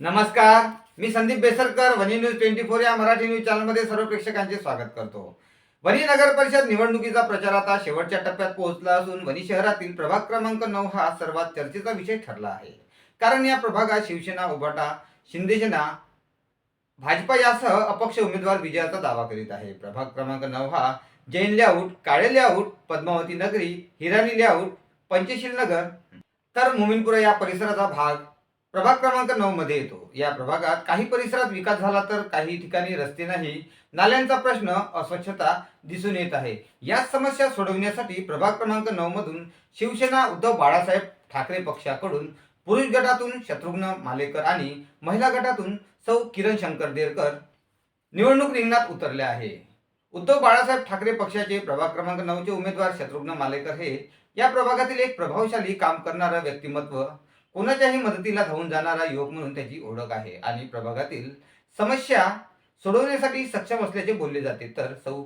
नमस्कार मी Sandeep Besarkar Vani news twenty four या Marathi news चॅनलमध्ये सर्व प्रेक्षकांचे स्वागत करतो. वनी नगर परिषद निवडणुकीचा प्रचार आता शेवटच्या टप्प्यात पोहोचला असून वनी शहरातील प्रभाग क्रमांक नऊ हा सर्वात चर्चेचा विषय ठरला आहे. कारण या प्रभागात शिवसेना उभाटा शिंदेसेना भाजपा यासह अपक्ष उमेदवार विजयाचा दावा करीत आहे. प्रभाग क्रमांक नऊ हा Jain layout Kale layout Padmavati Nagari Hirani layout Panchsheel Nagar तर मोमिनपुरा या परिसराचा भाग प्रभाग क्रमांक नऊ मध्ये येतो. या प्रभागात काही परिसरात विकास झाला तर काही ठिकाणी रस्ते नाही. नाल्यांचा प्रश्न अस्वच्छता दिसून येत आहे. या समस्या सोडवण्यासाठी प्रभाग क्रमांक नऊ मधून शिवसेना उद्धव बाळासाहेब ठाकरे पक्षाकडून पुरुष गटातून शत्रुघ्न मालेकर आणि महिला गटातून सौ किरण शंकर देरकर निवडणूक रिंगणात उतरले आहे. उद्धव बाळासाहेब ठाकरे पक्षाचे प्रभाग क्रमांक नऊचे उमेदवार शत्रुघ्न मालेकर हे या प्रभागातील एक प्रभावशाली काम करणारं व्यक्तिमत्व कोणाच्याही मदतीला धावून जाणारा युवक म्हणून त्याची ओळख आहे आणि प्रभागातील समस्या सोडवण्यासाठी सक्षम असल्याचे बोलले जाते. तर सौ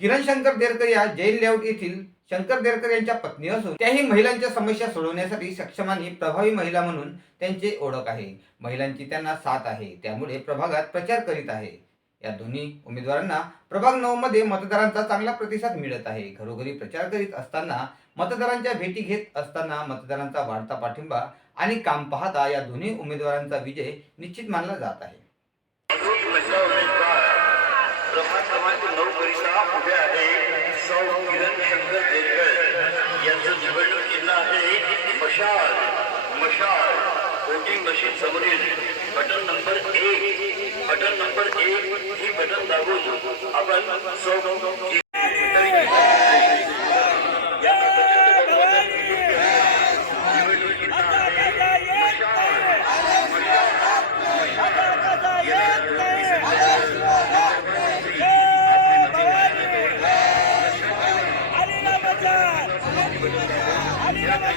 किरण शंकर देरकर या जैन लेआउट येथील शंकर देरकर यांच्या पत्नी असून त्याही महिलांच्या समस्या सोडवण्यासाठी सक्षम आणि प्रभावी महिला म्हणून त्यांचे ओळख आहे. महिलांची त्यांना साथ आहे. त्यामुळे प्रभागात प्रचार करीत आहे. या दोन्ही उमेदवारांना प्रभाग नऊ मध्ये मतदारांचा चांगला प्रतिसाद मिळत आहे. घरोघरी प्रचार करीत असताना मतदारांच्या भेटी घेत असताना मतदारांचा वाढता पाठिंबा आणि काम पाहता या दोन्ही उमेदवारांचा विजय निश्चित मानला जात आहे. मशाल मशाल वोटिंग मशीन समोरील बटन नंबर एक बटन नंबर एक ही बटन दाबून आपण सौ किरण या प्रचंड बहुमताने निवडणूक चिन्ह आहे मशाल प्रचंड बहुमताने विजयी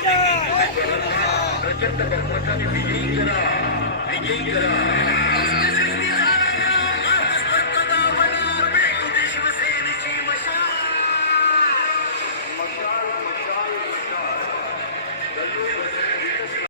करा विजयी करा